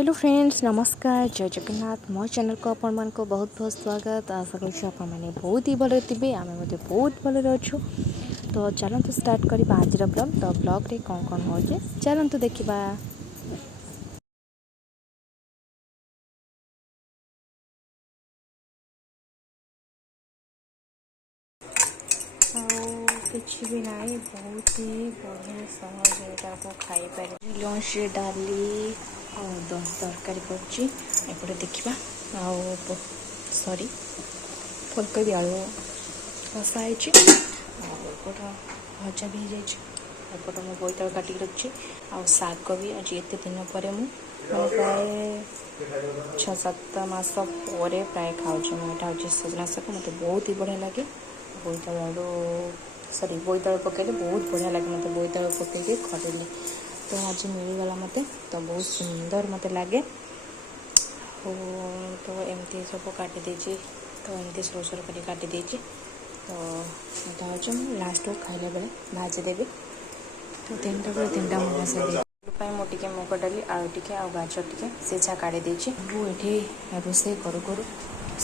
Hello friends, नमस्कार, जय जगन्नाथ। मो चैनल को आपण मान को बहुत बहुत स्वागत। आशा करूँ आपण मैंने बहुत ही भले थे। आम बहुत भले अच्छु। तो चलतु स्टार्ट करवा आज ब्लॉग। तो ब्लॉग रे कौन कौन हो चलतु देखा। किसी भी ना बहुत ही बढ़िया सहज यहाँ को खाईपर लंच डाली तरकारी करपटे देखा सॉरी फुलकोबी आलू कषाई एपट भजा भी होपट मो बोईतालु काटिक रखी आग भी आज एत दिन पर प्राय 6-7 मास प्राय खाऊँ सजना शाग मत बहुत ही बढ़िया लगे। बोईतालु आलू सॉरी बोईतालु पकड़े बहुत बढ़िया लगे मत बोईतालु पकईके खरेली तो आज मिलगला मत तो बहुत सुंदर मत लगे। तो एमती सब काटी देची तो एमती सर सर कर काटी देची तो यहाँ हूँ लास्ट को खाइला बेले भाजीदेवी तो 3टा पर 3टा मसा मोटे मुग डाली आलू टे आ गाजर टे सीझा काढ़ी देची ये रोसे करू करू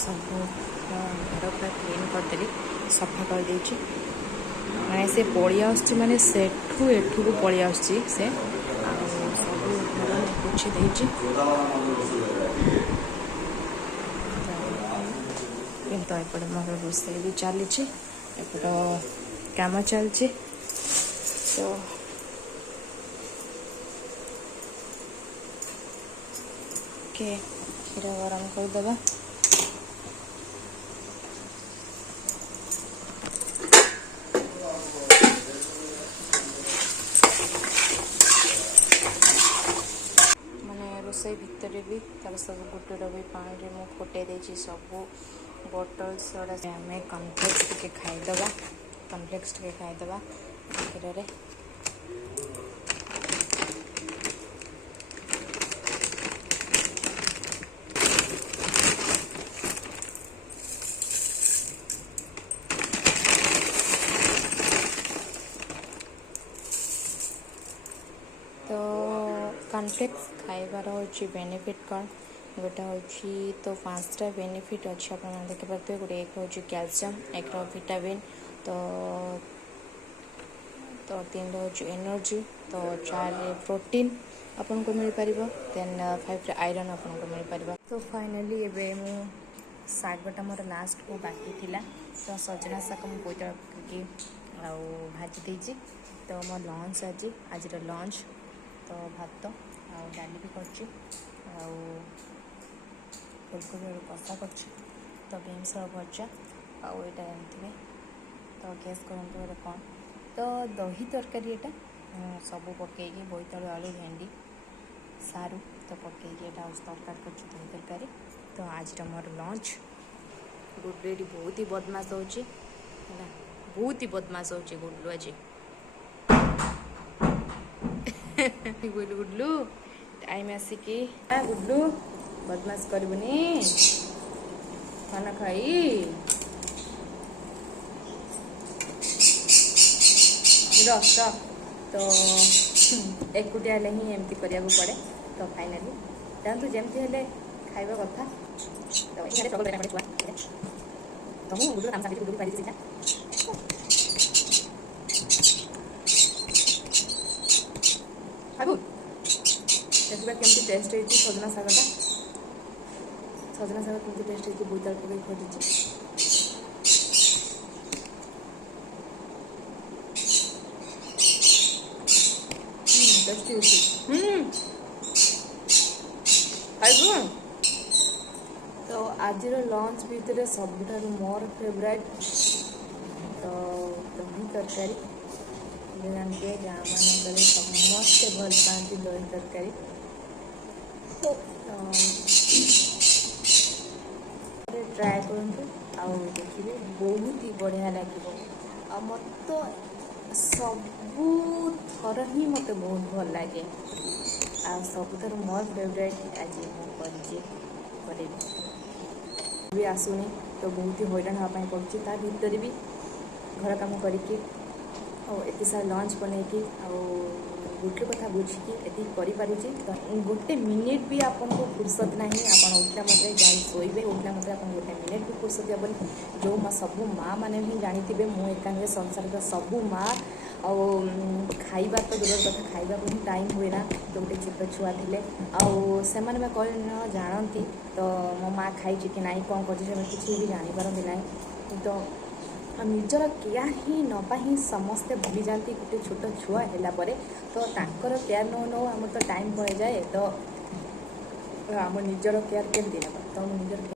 सब घर पूरा क्लीन करदेली सफा कर देची मैंने से पड़ी आसुची माने सेठू एठू को पड़ी आसुची से सब घर पोछी देची किंतु एपटे मोर रोसे भी चली एपट काम चलची तो क्षीर गरम करदे रोसई भितर भी तार सब गोटे डबी पानी में फुटे देची सब बोटल सड़ा आम कॉर्नफ्लेक्स टे खाईदे कॉर्नफ्लेक्स टे खाईदे क्षीर तो कॉर्नफ्लेक्स खाइबार हूँ बेनिफिट कौन गोटे हूँ तो 5टा बेनिफिट अच्छे आप देखिए गोटे एक हूँ कैल्शियम एक विटामिन तो 3 हूँ एनर्जी तो 4 प्रोटीन आपन को मिल पार देन 5 आयरन आपन को मिल पार। तो फाइनाली एबे मु सागटा मोर लास्ट को बाकी थिला तो सजना शाग मुझे बोईतालु भाजी देची तो मोर लंच आज लंच तो भात डाली भी कर फुलकोबी आलू कषा कर तो बीन्स भजा आउ यहाँ एमती तो गैस करूँ कौन तो दही तरकारी यहाँ सब पकईकि बोईतालु आलू भेंडी सारू तो पकईकि तरकारी कर दही तरकारी तो आज मोर लंच गुड्लू ये बहुत ही बदमाश होची बहुत ही बदमाश होची गुड्लू आज गुड्लू टाइम आसिकी गुड्लू बदमाश करबनी खाना खाई रख तो एकुटिया ही एमती करिया पड़े तो फाइनाली जानतु जमती हेले खाइबा कथा तो ये सब करना पड़े छुआ तो हूँ गुड्लू काम साथी गुड्लू पारी सीधा आगु देखा केमती टेस्ट है सजना शागटा सजना शाग केमती टेस्ट है बोईतालु पकई खोजी टेस्टी खाइबू तो आज लंच भितर सबुठ मोर फेवरेट तो दही तरकारी जानते गाँ मान समस्ते भल पाती दही तरकारी ट्राए करूँ देखिए बहुत ही बढ़िया लगे मत सबू थर ही मत बहुत भल लगे सबुथ मोर फेवरेट आज मुझे भी आसुनी तो बहुत ही हैरान हाँपाई पड़ी ता भीतर भी घर काम करके एत सारा लंच बनईकि गोटे कथा बुझिकी एति करिपारुछि गोटे मिनिट भी आपको फुर्सत नहीं आप उठला मते जाई सोइबे उठला मते आप गोटे मिनिट भी फुर्सत हेबनी जो माँ सबू माँ मैंने भी जानी मु एकांगे संसार सबू माँ ଆଉ ଖାଇବା ତ ଦୂରର କଥା ଖାଇବାକୁ ହିଁ ଟାଇମ୍ ହୁଏ ନା ତ ଗୋଟେ ଛୋଟ ଛୁଆ ଥିଲେ ଆଉ ସେମାନେ ବା କଣ ଜାଣନ୍ତି ତ ମୋ ମାଆ ଖାଇଛି କି ନାହିଁ କ'ଣ କରୁଛି ସେମାନେ କିଛି ବି ଜାଣିପାରନ୍ତି ନାହିଁ ତ ନିଜର କେୟାର ହିଁ ନେବା ହିଁ ସମସ୍ତେ ଭୁଲିଯାଆନ୍ତି ଗୋଟେ ଛୋଟ ଛୁଆ ହେଲା ପରେ ତ ତାଙ୍କର କେୟାର ନେଉ ଆମର ତ ଟାଇମ୍ ପଳେଇଯାଏ ତ ଆମ ନିଜର କେୟାର କେମିତି ନେବା ତ ଆମ ନିଜର